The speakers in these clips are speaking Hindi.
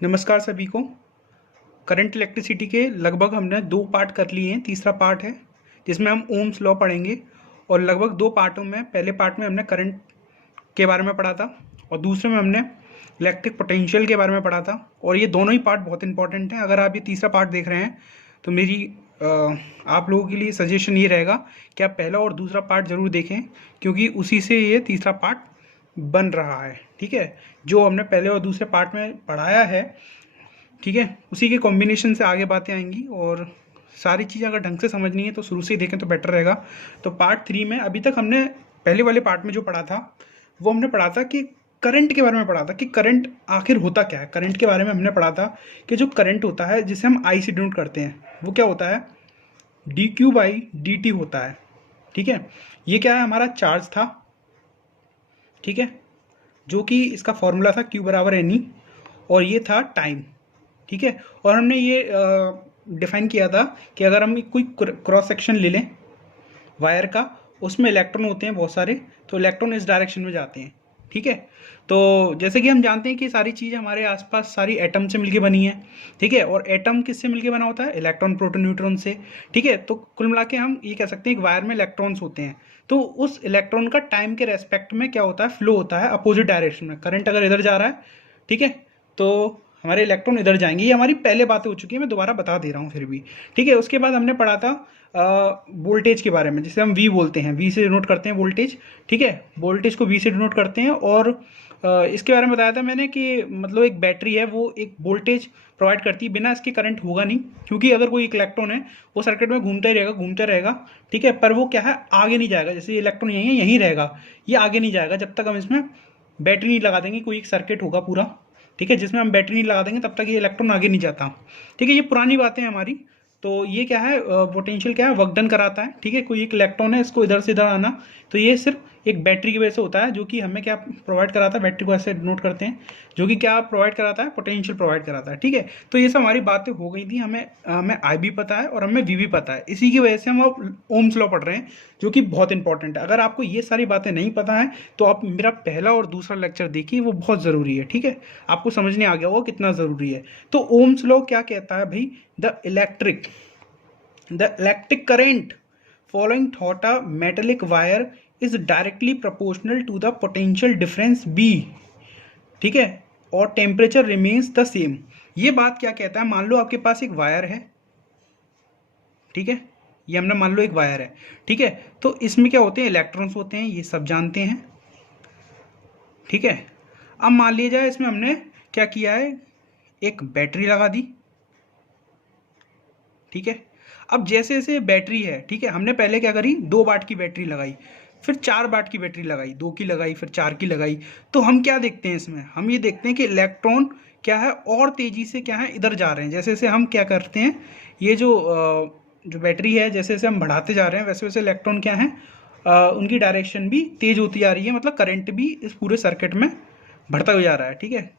नमस्कार सभी को। करंट इलेक्ट्रिसिटी के लगभग हमने 2 पार्ट कर लिए हैं, तीसरा पार्ट है जिसमें हम ओम्स लॉ पढ़ेंगे। और लगभग 2 पार्टों में, पहले पार्ट में हमने करंट के बारे में पढ़ा था और दूसरे में हमने इलेक्ट्रिक पोटेंशियल के बारे में पढ़ा था। और ये दोनों ही पार्ट बहुत इंपॉर्टेंट हैं। अगर आप ये तीसरा पार्ट देख रहे हैं तो मेरी आप लोगों के लिए सजेशन ये रहेगा कि आप पहला और दूसरा पार्ट ज़रूर देखें, क्योंकि उसी से ये तीसरा पार्ट बन रहा है। ठीक है, जो हमने पहले और दूसरे पार्ट में पढ़ाया है, ठीक है, उसी के कॉम्बिनेशन से आगे बातें आएंगी। और सारी चीज़ें अगर ढंग से समझनी है तो शुरू से ही देखें तो बेटर रहेगा। तो पार्ट 3 में अभी तक हमने पहले वाले पार्ट में जो पढ़ा था वो हमने पढ़ा था कि करंट के बारे में पढ़ा था कि करंट आखिर होता क्या है। करंट के बारे में हमने पढ़ा था कि जो करंट होता है जिसे हम आई से डिनोट करते हैं वो क्या होता है, D Q by D T होता है। ठीक है, ये क्या है, हमारा चार्ज था। ठीक है, जो कि इसका फॉर्मूला था Q बराबर एन ई, और ये था टाइम। ठीक है, और हमने ये डिफाइन किया था कि अगर हम कोई क्रॉस सेक्शन ले लें वायर का, उसमें इलेक्ट्रॉन होते हैं बहुत सारे, तो इलेक्ट्रॉन इस डायरेक्शन में जाते हैं। ठीक है, तो जैसे कि हम जानते हैं कि सारी चीज़ हमारे आसपास सारी एटम से मिलके बनी है। ठीक है, और एटम किससे मिलके बना होता है, इलेक्ट्रॉन प्रोटॉन न्यूट्रॉन से। ठीक है, तो कुल मिला के हम ये कह सकते हैं कि वायर में इलेक्ट्रॉन्स होते हैं। तो उस इलेक्ट्रॉन का टाइम के रेस्पेक्ट में क्या होता है, फ्लो होता है अपोजिट डायरेक्शन में। करंट अगर इधर जा रहा है, ठीक है, तो हमारे इलेक्ट्रॉन इधर जाएंगे। ये हमारी पहले बातें हो चुकी है, मैं दोबारा बता दे रहा हूँ फिर भी। ठीक है, उसके बाद हमने पढ़ा था वोल्टेज के बारे में, जिसे हम वी बोलते हैं, वी से डिनोट करते हैं वोल्टेज। ठीक है, वोल्टेज को वी से डिनोट करते हैं। और इसके बारे में बताया था मैंने कि मतलब एक बैटरी है, वो एक वोल्टेज प्रोवाइड करती है, बिना इसके करंट होगा नहीं। क्योंकि अगर कोई एक इलेक्ट्रॉन है वो सर्किट में घूमता ही रहेगा, घूमता रहेगा। ठीक है, पर वो क्या है, आगे नहीं जाएगा। जैसे ये इलेक्ट्रॉन यहीं है, यहीं रहेगा, ये आगे नहीं जाएगा जब तक हम इसमें बैटरी नहीं लगा देंगे। कोई एक सर्किट होगा पूरा, ठीक है, जिसमें हम बैटरी नहीं लगा देंगे तब तक ये इलेक्ट्रॉन आगे नहीं जाता। ठीक है, ये पुरानी बातें हैं हमारी। तो ये क्या है, पोटेंशियल क्या है, वर्क डन कराता है। ठीक है, कोई एक इलेक्ट्रॉन है, इसको इधर से इधर आना, तो ये सिर्फ एक बैटरी की वजह से होता है, जो कि हमें क्या प्रोवाइड कराता है, बैटरी को ऐसे नोट करते हैं, जो कि क्या प्रोवाइड कराता है, पोटेंशियल प्रोवाइड कराता है। ठीक है, तो ये सब हमारी बातें हो गई थी। हमें हमें आई भी पता है और हमें वी भी पता है। इसी की वजह से हम अब ओम्स लॉ पढ़ रहे हैं, जो कि बहुत इंपॉर्टेंट है। अगर आपको ये सारी बातें नहीं पता है तो आप मेरा पहला और दूसरा लेक्चर देखिए, वो बहुत ज़रूरी है। ठीक है, आपको समझने आ गया होगा कितना ज़रूरी है। तो ओम्स लॉ क्या कहता है भाई, the electric current following thought a metallic wire is directly proportional to the potential difference B। ठीक है, और टेम्परेचर रिमेन्स द सेम। ये बात क्या कहता है, मान लो आपके पास एक वायर है। ठीक है, ये हमने मान लो एक वायर है। ठीक है, तो इसमें क्या होते हैं, इलेक्ट्रॉन्स होते हैं, ये सब जानते हैं। ठीक है, अब मान लिया जाए इसमें हमने क्या किया है, एक बैटरी लगा दी। ठीक है, अब जैसे जैसे बैटरी है, ठीक है, हमने पहले क्या करी, 2 वाट की बैटरी लगाई, फिर 4 वाट की बैटरी लगाई, 2 की लगाई, फिर 4 की लगाई। तो हम क्या देखते हैं इसमें, हम ये देखते हैं कि इलेक्ट्रॉन क्या है, और तेज़ी से क्या है, इधर जा रहे हैं। जैसे जैसे हम क्या करते हैं, ये जो बैटरी है, जैसे जैसे हम बढ़ाते जा रहे हैं वैसे वैसे इलेक्ट्रॉन क्या है, उनकी डायरेक्शन भी तेज़ होती जा रही है। मतलब करंट भी इस पूरे सर्किट में बढ़ता हो जा रहा है। ठीक है,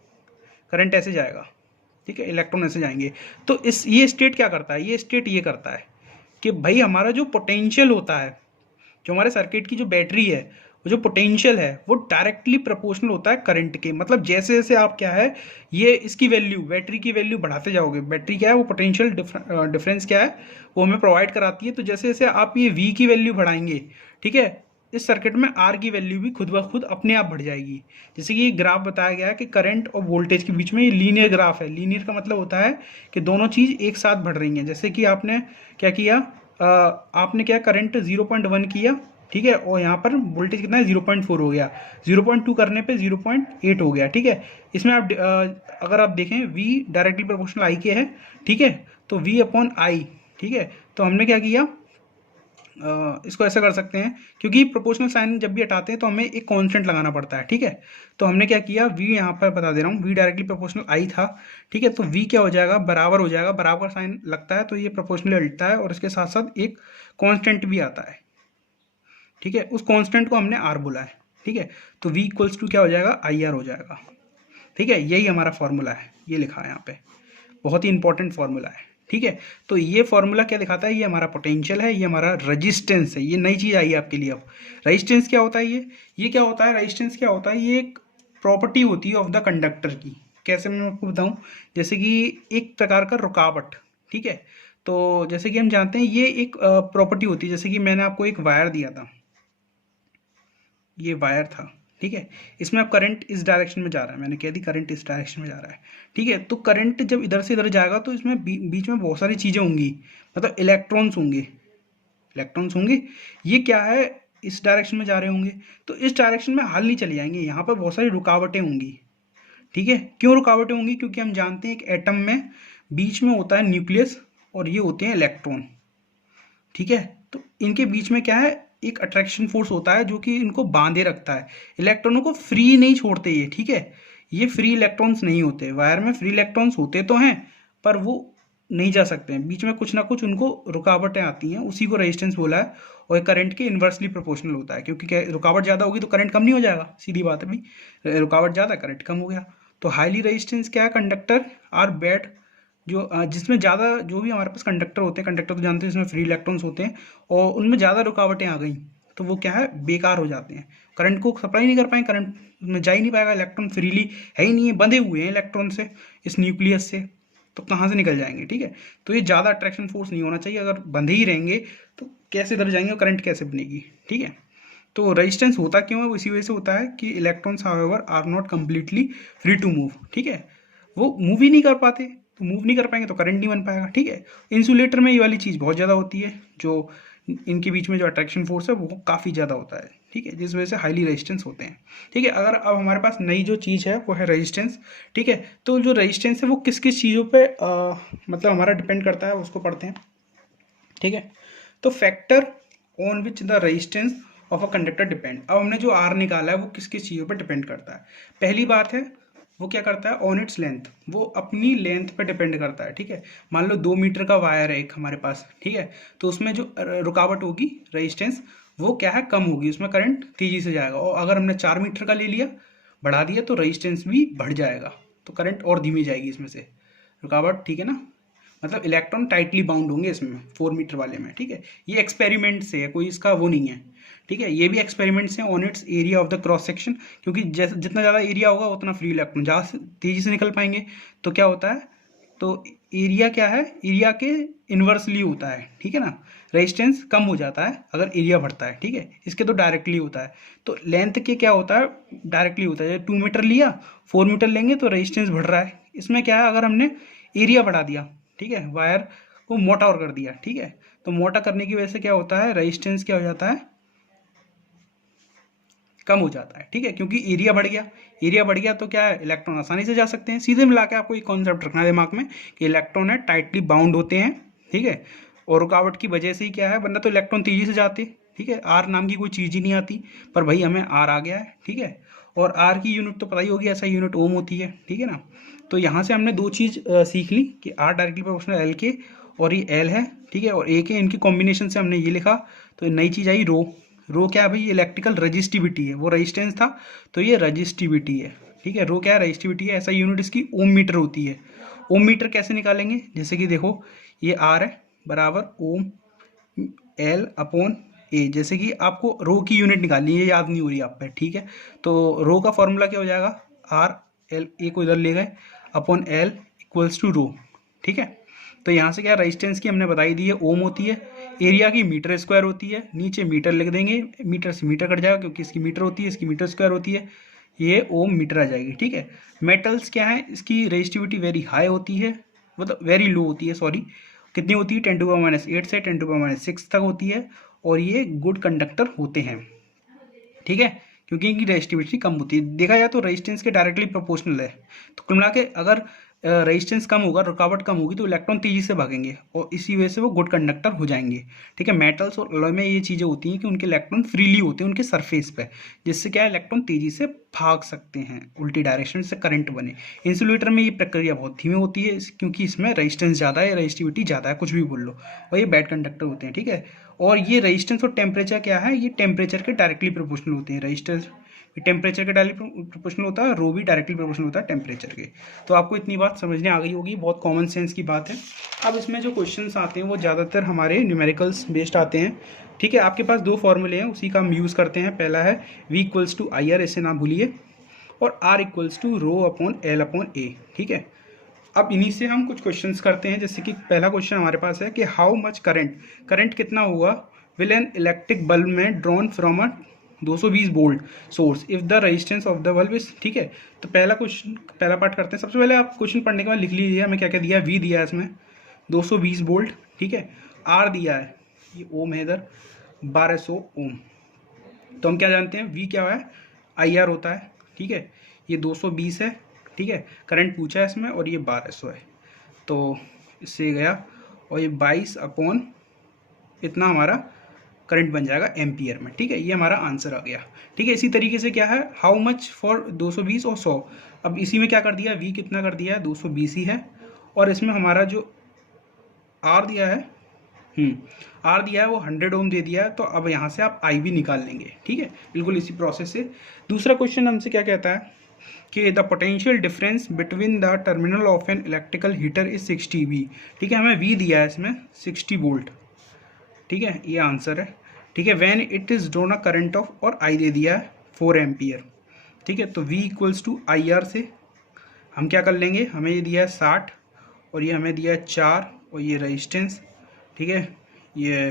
करंट ऐसे जाएगा, ठीक है, इलेक्ट्रॉन ऐसे जाएंगे। तो ये स्टेट क्या करता है, ये स्टेट ये करता है कि भाई हमारा जो पोटेंशियल होता है, जो हमारे सर्किट की जो बैटरी है, वो जो पोटेंशियल है वो डायरेक्टली प्रोपोर्शनल होता है करंट के। मतलब जैसे जैसे आप क्या है, ये इसकी वैल्यू, बैटरी की वैल्यू बढ़ाते जाओगे, बैटरी क्या है, वो पोटेंशियल डिफरेंस क्या है, वो हमें प्रोवाइड कराती है। तो जैसे जैसे आप ये वी की वैल्यू बढ़ाएंगे, ठीक है, इस सर्किट में आर की वैल्यू भी खुद ब खुद अपने आप बढ़ जाएगी। जैसे कि ये ग्राफ बताया गया है कि करंट और वोल्टेज के बीच में ये लीनियर ग्राफ है। लीनियर का मतलब होता है कि दोनों चीज़ एक साथ बढ़ रही हैं। जैसे कि आपने क्या किया, आपने क्या करंट 0.1 किया, ठीक है, और यहाँ पर वोल्टेज कितना है, 0.4 हो गया, 0.2 करने पे 0.8 हो गया। ठीक है, इसमें आप अगर आप देखें, V डायरेक्टली प्रोपोर्शनल I के है। ठीक है, तो V अपॉन I। ठीक है, तो हमने क्या किया, इसको ऐसा कर सकते हैं, क्योंकि प्रोपोर्शनल साइन जब भी हटाते हैं तो हमें एक कांस्टेंट लगाना पड़ता है। ठीक है, तो हमने क्या किया, V यहाँ पर बता दे रहा हूँ, V डायरेक्टली प्रोपोर्शनल I था। ठीक है, तो V क्या हो जाएगा, बराबर हो जाएगा, बराबर साइन लगता है तो ये प्रोपोर्शनल हटता है, और इसके साथ साथ एक कांस्टेंट भी आता है। ठीक है, उस कांस्टेंट को हमने R बोला है। ठीक है, तो V इक्वल्स टू क्या हो जाएगा, IR हो जाएगा। ठीक है, यही हमारा फॉर्मूला है, ये लिखा है यहाँ पे, बहुत ही इंपॉर्टेंट फॉर्मूला है। ठीक है, तो ये फॉर्मूला क्या दिखाता है, ये हमारा पोटेंशियल है, ये हमारा रेजिस्टेंस है। ये नई चीज़ आई है आपके लिए अब। रेजिस्टेंस क्या होता है, ये क्या होता है, रेजिस्टेंस क्या होता है, ये एक प्रॉपर्टी होती है ऑफ द कंडक्टर की। कैसे मैं आपको बताऊँ, जैसे कि एक प्रकार का रुकावट, ठीक है। तो जैसे कि हम जानते हैं ये एक प्रॉपर्टी होती है, जैसे कि मैंने आपको एक वायर दिया था, ये वायर था, ठीक है। इसमें अब करंट इस डायरेक्शन में जा रहा है, मैंने कह दी करंट इस डायरेक्शन में जा रहा है, ठीक है। तो करंट जब इधर से इधर जाएगा तो इसमें बीच में बहुत सारी चीज़ें होंगी, मतलब इलेक्ट्रॉन्स होंगे, इलेक्ट्रॉन्स होंगे। ये क्या है, इस डायरेक्शन में जा रहे होंगे, तो इस डायरेक्शन में हाल नहीं चले जाएंगे, यहाँ पर बहुत सारी रुकावटें होंगी, ठीक है। क्यों रुकावटें होंगी, क्योंकि हम जानते हैं एक एटम में बीच में होता है न्यूक्लियस और ये होते हैं इलेक्ट्रॉन, ठीक है। तो इनके बीच में क्या है, एक अट्रैक्शन फोर्स होता है जो कि इनको बांधे रखता है, इलेक्ट्रॉनों को फ्री नहीं छोड़ते ये, ठीक है। ये फ्री इलेक्ट्रॉन्स नहीं होते, वायर में फ्री इलेक्ट्रॉन्स होते तो हैं पर वो नहीं जा सकते हैं, बीच में कुछ ना कुछ उनको रुकावटें आती हैं, उसी को रेजिस्टेंस बोला है। और करंट के इन्वर्सली प्रोपोर्शनल होता है, क्योंकि क्या रुकावट ज़्यादा होगी तो करंट कम नहीं हो जाएगा, सीधी बात है भाई, रुकावट ज़्यादा करंट कम हो गया। तो हाईली रेजिस्टेंस क्या है, कंडक्टर आर बैड, जो जिसमें ज़्यादा, जो भी हमारे पास कंडक्टर होते हैं, कंडक्टर तो जानते हैं इसमें फ्री इलेक्ट्रॉन्स होते हैं, और उनमें ज़्यादा रुकावटें आ गई तो वो क्या है, बेकार हो जाते हैं, करंट को सप्लाई नहीं कर पाएंगे, करंट में जा ही नहीं पाएगा, इलेक्ट्रॉन फ्रीली है ही नहीं है, बंधे हुए हैं इलेक्ट्रॉन से, इस न्यूक्लियस से, तो कहाँ से निकल जाएंगे, ठीक है। तो ये ज़्यादा अट्रैक्शन फोर्स नहीं होना चाहिए, अगर बंधे ही रहेंगे तो कैसे इधर जाएंगे और करंट कैसे बनेगी, ठीक है। तो रेजिस्टेंस होता क्यों है, वो इसी वजह से होता है कि electrons however are not completely free to move, ठीक है। वो मूव ही नहीं कर पाते, तो मूव नहीं कर पाएंगे तो करंट नहीं बन पाएगा, ठीक है। इंसुलेटर में ये वाली चीज़ बहुत ज़्यादा होती है, जो इनके बीच में जो अट्रैक्शन फोर्स है वो काफ़ी ज़्यादा होता है, ठीक है, जिस वजह से हाईली रेजिस्टेंस होते हैं, ठीक है। अगर अब हमारे पास नई जो चीज़ है वो है रेजिस्टेंस, ठीक है। तो जो रेजिस्टेंस है वो किस किस चीज़ों पे मतलब हमारा डिपेंड करता है, उसको पढ़ते हैं, ठीक है। तो factor on which the resistance of a conductor depend, अब हमने जो आर निकाला है वो किस किस चीज़ों पर डिपेंड करता है। पहली बात है वो क्या करता है, ऑन इट्स लेंथ, वो अपनी लेंथ पे डिपेंड करता है, ठीक है। मान लो 2 मीटर का वायर है एक हमारे पास, ठीक है, तो उसमें जो रुकावट होगी रेजिस्टेंस वो क्या है, कम होगी, उसमें करंट तेजी से जाएगा। और अगर हमने 4 मीटर का ले लिया, बढ़ा दिया, तो रेजिस्टेंस भी बढ़ जाएगा, तो करंट और धीमी जाएगी इसमें से रुकावट, ठीक है ना। मतलब इलेक्ट्रॉन टाइटली बाउंड होंगे इसमें 4 मीटर वाले में, ठीक है। ये एक्सपेरिमेंट से है, कोई इसका वो नहीं है, ठीक है। ये भी एक्सपेरिमेंट्स हैं on it's area of the cross section, क्योंकि जैसे जितना ज़्यादा एरिया होगा उतना फ्री इलेक्ट्रॉन ज़्यादा तेज़ी से निकल पाएंगे। तो क्या होता है, तो एरिया क्या है, एरिया के इन्वर्सली होता है, ठीक है ना। रेजिस्टेंस कम हो जाता है अगर एरिया बढ़ता है, ठीक है। इसके तो डायरेक्टली होता है, तो लेंथ के क्या होता है, डायरेक्टली होता है। 2 मीटर लिया, 4 मीटर लेंगे तो रेजिस्टेंस बढ़ रहा है। इसमें क्या है, अगर हमने एरिया बढ़ा दिया, ठीक है, वायर को मोटा और कर दिया, ठीक है, तो मोटा करने की वजह से क्या होता है, रेजिस्टेंस क्या हो जाता है, कम हो जाता है, ठीक है, क्योंकि एरिया बढ़ गया, एरिया बढ़ गया तो क्या है, इलेक्ट्रॉन आसानी से जा सकते हैं। सीधे मिला के आपको एक कॉन्सेप्ट रखना है दिमाग में कि इलेक्ट्रॉन है टाइटली बाउंड होते हैं, ठीक है, और रुकावट की वजह से ही क्या है, वरना तो इलेक्ट्रॉन तेजी से जाते, ठीक है। आर नाम की कोई चीज़ ही नहीं आती, पर भाई हमें आर आ गया है, ठीक है। और आर की यूनिट तो पता ही होगी, ऐसा यूनिट ओम होती है, ठीक है ना। तो यहाँ से हमने दो चीज़ सीख ली कि आर डायरेक्टली प्रोपोर्शनल एल के, और ये एल है, ठीक है, और ए के, इनकी कॉम्बिनेशन से हमने ये लिखा। तो नई चीज़ आई रो, रो क्या है भाई, इलेक्ट्रिकल रजिस्टिविटी है, वो रेजिस्टेंस था तो ये रजिस्टिविटी है, ठीक है। रो क्या है, रजिस्टिविटी है, ऐसा यूनिट इसकी ओम मीटर होती है। ओम मीटर कैसे निकालेंगे, जैसे कि देखो ये आर है बराबर ओम एल अपॉन ए, जैसे कि आपको रो की यूनिट निकालनी है, ये याद नहीं हो रही आप पे, ठीक है। तो रो का फॉर्मूला क्या हो जाएगा, आर एल, ए को इधर ले गए, अपॉन एल इक्वल्स टू रो, ठीक है। तो यहाँ से क्या रेजिस्टेंस की हमने बताई दी है, ओम होती है, एरिया की मीटर स्क्वायर होती है, नीचे मीटर लिख देंगे, मीटर से मीटर कट जाएगा क्योंकि इसकी मीटर होती है, इसकी मीटर स्क्वायर होती है, ये ओम मीटर आ जाएगी, ठीक है। मेटल्स क्या है, इसकी रेजिस्टिविटी वेरी हाई होती है, मतलब वेरी लो होती है, सॉरी, कितनी होती है, 10⁻⁸ से 10⁻⁶ तक होती है, और ये गुड कंडक्टर होते हैं, ठीक है, क्योंकि इनकी रेजिस्टिविटी कम होती है। देखा जाए तो रेजिस्टेंस के डायरेक्टली प्रोपोर्शनल है। तो कुल मिला के अगर रेजिस्टेंस कम होगा, रुकावट कम होगी, तो इलेक्ट्रॉन तेजी से भागेंगे और इसी वजह से वो गुड कंडक्टर हो जाएंगे, ठीक है। मेटल्स और अलॉय में ये चीज़ें होती हैं कि उनके इलेक्ट्रॉन फ्रीली होते हैं उनके सरफेस पे, जिससे क्या है, इलेक्ट्रॉन तेजी से भाग सकते हैं उल्टी डायरेक्शन से, करंट बने। इंसुलेटर में ये प्रक्रिया बहुत धीमी होती है क्योंकि इसमें रेजिस्टेंस ज़्यादा है, रेजिस्टिविटी ज़्यादा है, कुछ भी बोल लो, और ये बैड कंडक्टर होते हैं, ठीक है। और ये रेजिस्टेंस और टेम्परेचर क्या है, ये टेम्परेचर के डायरेक्टली प्रोपोर्शनल होते हैं। रेजिस्टेंस टेम्परेचर के डायरेक्टली प्रोपोर्शनल होता है, रो भी डायरेक्टली प्रोपोर्शनल होता है टेम्परेचर के। तो आपको इतनी बात समझने आ गई होगी, बहुत कॉमन सेंस की बात है। अब इसमें जो क्वेश्चंस आते हैं वो ज़्यादातर हमारे न्यूमेरिकल्स बेस्ड आते हैं, ठीक है। आपके पास दो फॉर्मूले हैं, उसी का हम यूज़ करते हैं। पहला है V = IR, इसे ना भूलिए, और R equals to rho upon L upon A. ठीक है, अब इन्हीं से हम कुछ क्वेश्चंस करते हैं। जैसे कि पहला क्वेश्चन हमारे पास है कि हाउ मच करंट कितना हुआ विल एन इलेक्ट्रिक बल्ब में drawn from a 220 volt source if the resistance of the bulb is. ठीक है, तो पहला पार्ट करते हैं। सबसे पहले आप क्वेश्चन पढ़ने के बाद लिख लीजिए हमें क्या क्या दिया है। वी दिया है इसमें 220 वोल्ट। ठीक है, आर दिया है, ये ओम है इधर 1200 ओम। तो हम क्या जानते हैं, वी क्या है, आई आर होता है। ठीक है, ये 220 है। ठीक है, करंट पूछा है इसमें और ये 1200 है, तो इससे गया और ये 22 अपॉन इतना हमारा करंट बन जाएगा एम्पियर में। ठीक है, ये हमारा आंसर आ गया। ठीक है, इसी तरीके से क्या है, हाउ मच फॉर 220 और 100। अब इसी में क्या कर दिया, वी कितना कर दिया है, 220 ही है, और इसमें हमारा जो आर दिया है आर दिया है वो 100 ओम दे दिया है। तो अब यहाँ से आप आई भी निकाल लेंगे। ठीक है, बिल्कुल इसी प्रोसेस से। दूसरा क्वेश्चन हमसे क्या कहता है कि the potential difference between the terminal of an electrical heater is 60 V. ठीक है, हमें वी दिया है इसमें 60 वोल्ट। ठीक है, ये आंसर है। ठीक है, when it is drawn a current of, और आई दे दिया है 4 एम्पियर। ठीक है, तो V equals to I R से हम क्या कर लेंगे, हमें ये दिया है 60 और ये हमें दिया है 4 और ये रेजिस्टेंस। ठीक है, ये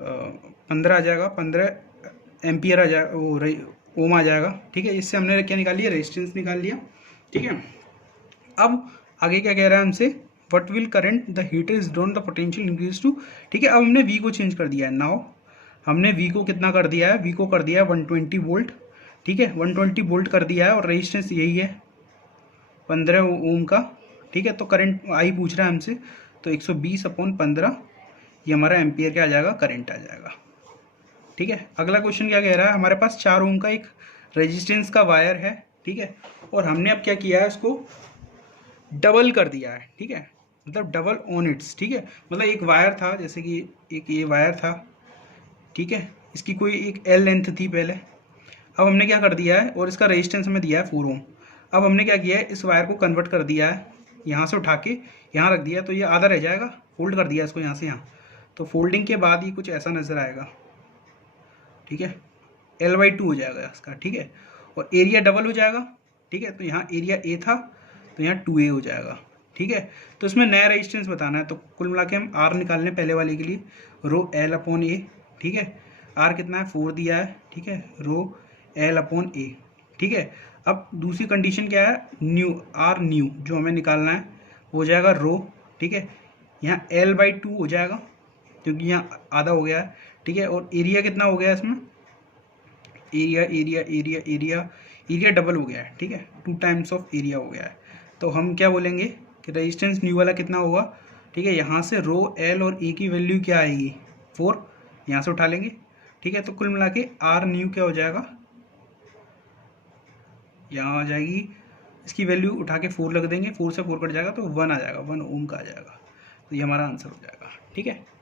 15 आ जाएगा, 15 एम्पियर आ जाएगा, वो ओम आ जाएगा। ठीक है, इससे हमने क्या निकाल लिया, रेजिस्टेंस निकाल लिया। ठीक है, अब आगे क्या कह रहा है हमसे, what will current the heater is drawn the potential increase to. ठीक है, अब हमने वी को चेंज कर दिया है। नाउ हमने वी को कितना कर दिया है, वी को कर दिया है 120 वोल्ट। ठीक है, 120 वोल्ट कर दिया है और रेजिस्टेंस यही है 15 ओम का। ठीक है, तो करंट आई पूछ रहा है हमसे, तो 120 अपॉन 15 ये हमारा एम्पियर क्या आ जाएगा, करंट आ जाएगा। ठीक है, अगला क्वेश्चन क्या कह रहा है, हमारे पास 4 ओम का एक रेजिस्टेंस का वायर है। ठीक है, और हमने अब क्या किया है, उसको डबल कर दिया है। ठीक है, मतलब डबल ऑन इट्स। ठीक है, मतलब एक वायर था, जैसे कि एक ये वायर था। ठीक है, इसकी कोई एक एल लेंथ थी पहले। अब हमने क्या कर दिया है, और इसका रेजिस्टेंस हमें दिया है 4 ओम। अब हमने क्या किया है, इस वायर को कन्वर्ट कर दिया है, यहाँ से उठा के यहाँ रख दिया, तो ये आधा रह जाएगा, फोल्ड कर दिया इसको यहाँ से यहाँ। तो फोल्डिंग के बाद ये कुछ ऐसा नज़र आएगा। ठीक है, L/2 हो जाएगा इसका। ठीक है, और एरिया डबल हो जाएगा। ठीक है, तो यहाँ एरिया ए था तो यहाँ 2A हो जाएगा। ठीक है, तो इसमें नया रेजिस्टेंस बताना है, तो कुल मिला के हम आर निकालने पहले वाले के लिए, रो एल अपॉन ए। ठीक है, आर कितना है, 4 दिया है। ठीक है, रो एल अपॉन ए। ठीक है, अब दूसरी कंडीशन क्या है, न्यू आर न्यू जो हमें निकालना है हो जाएगा रो। ठीक है, यहाँ L/2 हो जाएगा क्योंकि यहाँ आधा हो गया है। ठीक है, और एरिया कितना हो गया है इसमें, area area area area area double हो गया है। ठीक है, 2 टाइम्स ऑफ एरिया हो गया है। तो हम क्या बोलेंगे कि रेजिस्टेंस न्यू वाला कितना होगा। ठीक है, यहाँ से रो एल और ए की वैल्यू क्या आएगी, 4, यहाँ से उठा लेंगे। ठीक है, तो कुल मिला के आर न्यू क्या हो जाएगा, यहाँ आ जाएगी, इसकी वैल्यू उठा के 4 लग देंगे, 4 से 4 कट जाएगा तो 1 आ जाएगा, 1 ओम का आ जाएगा। तो ये हमारा आंसर हो जाएगा। ठीक है।